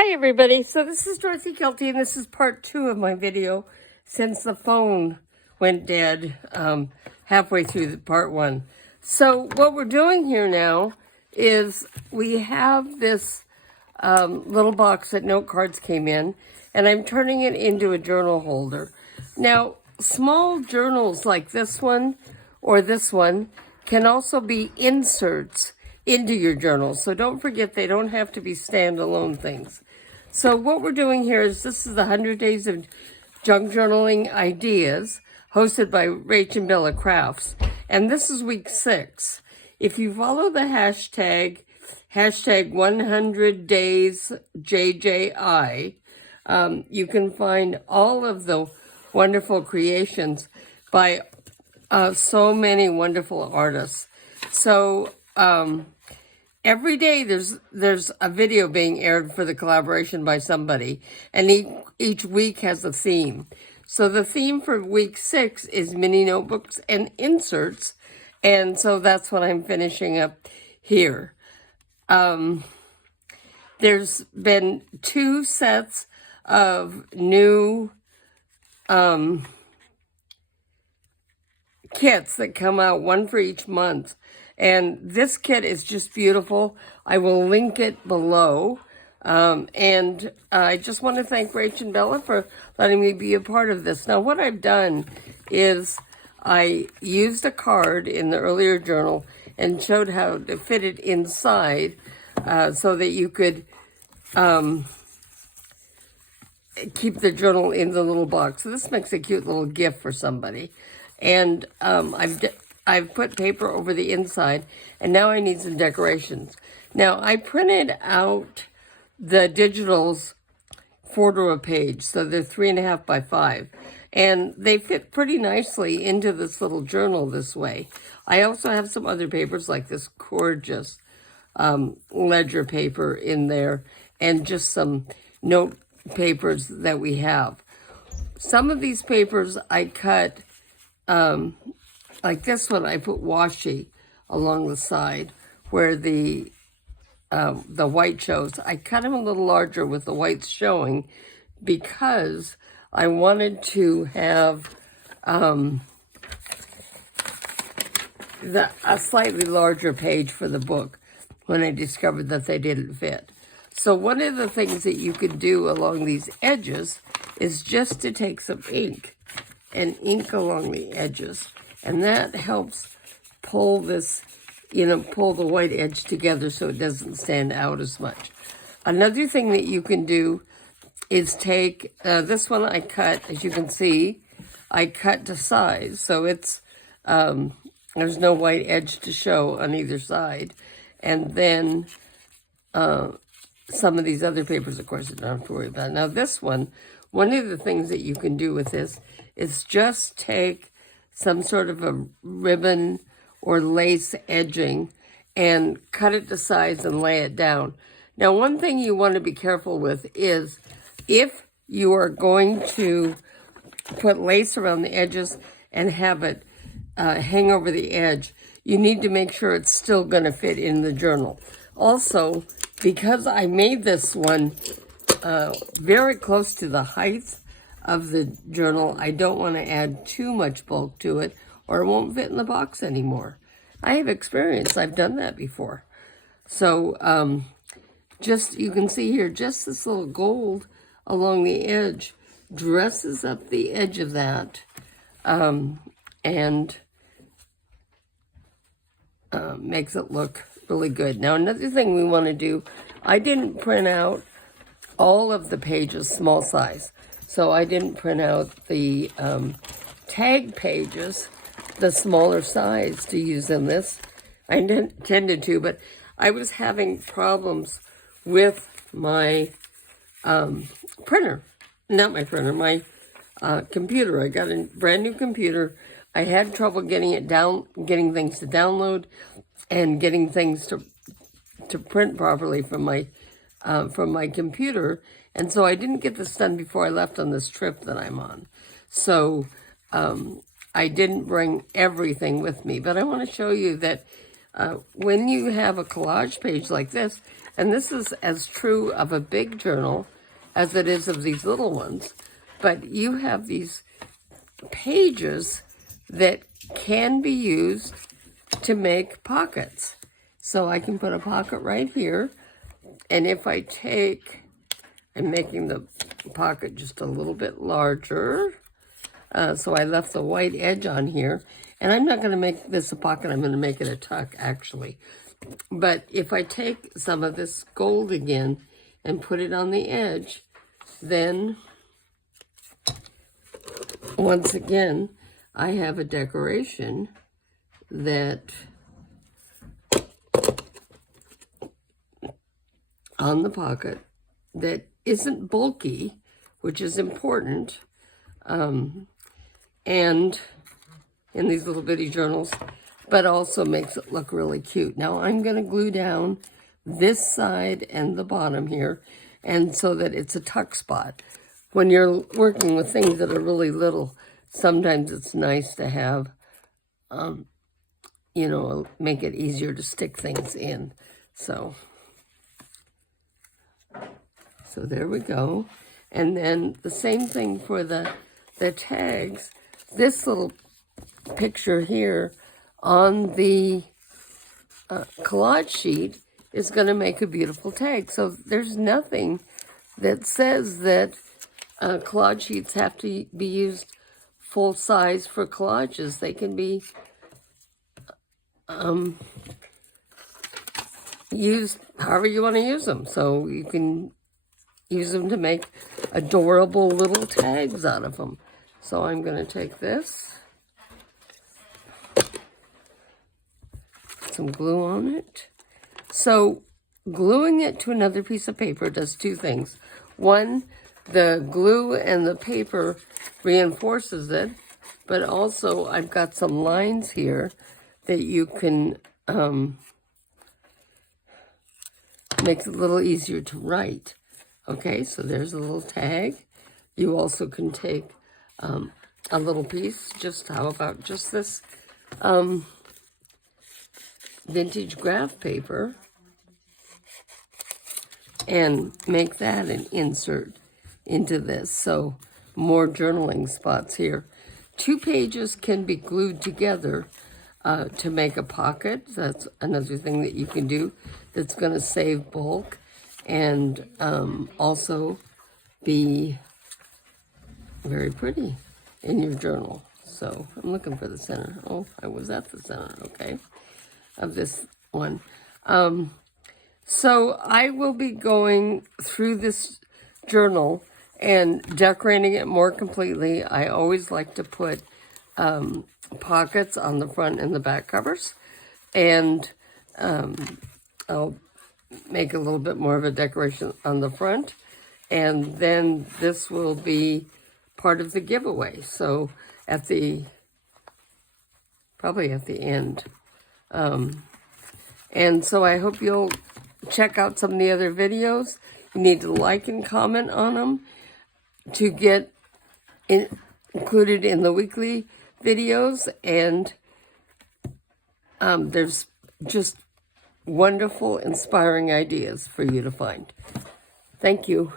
Hi everybody, so this is Dorothy Kelty and this is part 2 of my video since the phone went dead halfway through the part 1. So what we're doing here now is we have this little box that note cards came in, and I'm turning it into a journal holder. Now, small journals like this one or this one can also be inserts into your journal. So don't forget, they don't have to be standalone things. So what we're doing here is this is the 100 Days of Junk Journaling Ideas, hosted by Rach and Bella Crafts. And this is week 6. If you follow the hashtag 100 Days JJI, you can find all of the wonderful creations by so many wonderful artists. So every day there's a video being aired for the collaboration by somebody, and each week has a theme. So the theme for week 6 is mini notebooks and inserts, and so that's what I'm finishing up here. There's been 2 sets of new kits that come out, one for each month. And this kit is just beautiful. I will link it below. And I just want to thank Rach and Bella for letting me be a part of this. Now, what I've done is I used a card in the earlier journal and showed how to fit it inside so that you could keep the journal in the little box. So this makes a cute little gift for somebody. And I've put paper over the inside, and now I need some decorations. Now, I printed out the digitals 4 to a page, so they're 3.5 by 5. And they fit pretty nicely into this little journal this way. I also have some other papers like this gorgeous ledger paper in there, and just some note papers that we have. Some of these papers I cut, like this one, I put washi along the side where the white shows. I cut them a little larger with the whites showing because I wanted to have a slightly larger page for the book when I discovered that they didn't fit. So one of the things that you can do along these edges is just to take some ink and ink along the edges. And that helps pull this, pull the white edge together so it doesn't stand out as much. Another thing that you can do is take, this one I cut, as you can see, I cut to size. So it's, there's no white edge to show on either side. And then some of these other papers, of course, you don't have to worry about. Now this one of the things that you can do with this is just take some sort of a ribbon or lace edging and cut it to size and lay it down. Now, one thing you want to be careful with is if you are going to put lace around the edges and have it hang over the edge, you need to make sure it's still going to fit in the journal. Also, because I made this one very close to the height of the journal, I don't want to add too much bulk to it or it won't fit in the box anymore. I have experience. I've done that before. So just, you can see here, just this little gold along the edge dresses up the edge of that and makes it look really good. Now, another thing we want to do, I didn't print out all of the pages small size. So I didn't print out the tag pages, the smaller size to use in this. I intended to, but I was having problems with my printer. Not my printer, my computer. I got a brand new computer. I had trouble getting getting things to download and getting things to print properly from my computer. And so I didn't get this done before I left on this trip that I'm on. So I didn't bring everything with me. But I want to show you that when you have a collage page like this, And this is as true of a big journal as it is of these little ones. But you have these pages that can be used to make pockets. So I can put a pocket right here. And if I take, I'm making the pocket just a little bit larger. So I left the white edge on here. And I'm not going to make this a pocket. I'm going to make it a tuck, actually. But if I take some of this gold again and put it on the edge, then once again, I have a decoration that on the pocket that isn't bulky, which is important, and in these little bitty journals, but also makes it look really cute. Now I'm going to glue down this side and the bottom here, and so that it's a tuck spot. When you're working with things that are really little, sometimes it's nice to have, you know, make it easier to stick things in. So there we go. And then the same thing for the tags. This little picture here on the collage sheet is going to make a beautiful tag. So there's nothing that says that collage sheets have to be used full size for collages. They can be used however you want to use them. So you can use them to make adorable little tags out of them. So I'm going to take this, put some glue on it. So gluing it to another piece of paper does two things. One, the glue and the paper reinforces it, but also I've got some lines here that you can make it a little easier to write. Okay, so there's a little tag. You also can take a little piece, how about just this vintage graph paper, and make that an insert into this. So more journaling spots here. 2 pages can be glued together to make a pocket. That's another thing that you can do that's going to save bulk and also be very pretty in your journal. So I'm looking for the center. Oh, I was at the center, okay, of this one. So I will be going through this journal and decorating it more completely. I always like to put pockets on the front and the back covers, and I'll make a little bit more of a decoration on the front, and then this will be part of the giveaway. So probably at the end. And so I hope you'll check out some of the other videos. You need to like and comment on them to get included in the weekly videos. And there's just wonderful, inspiring ideas for you to find. Thank you.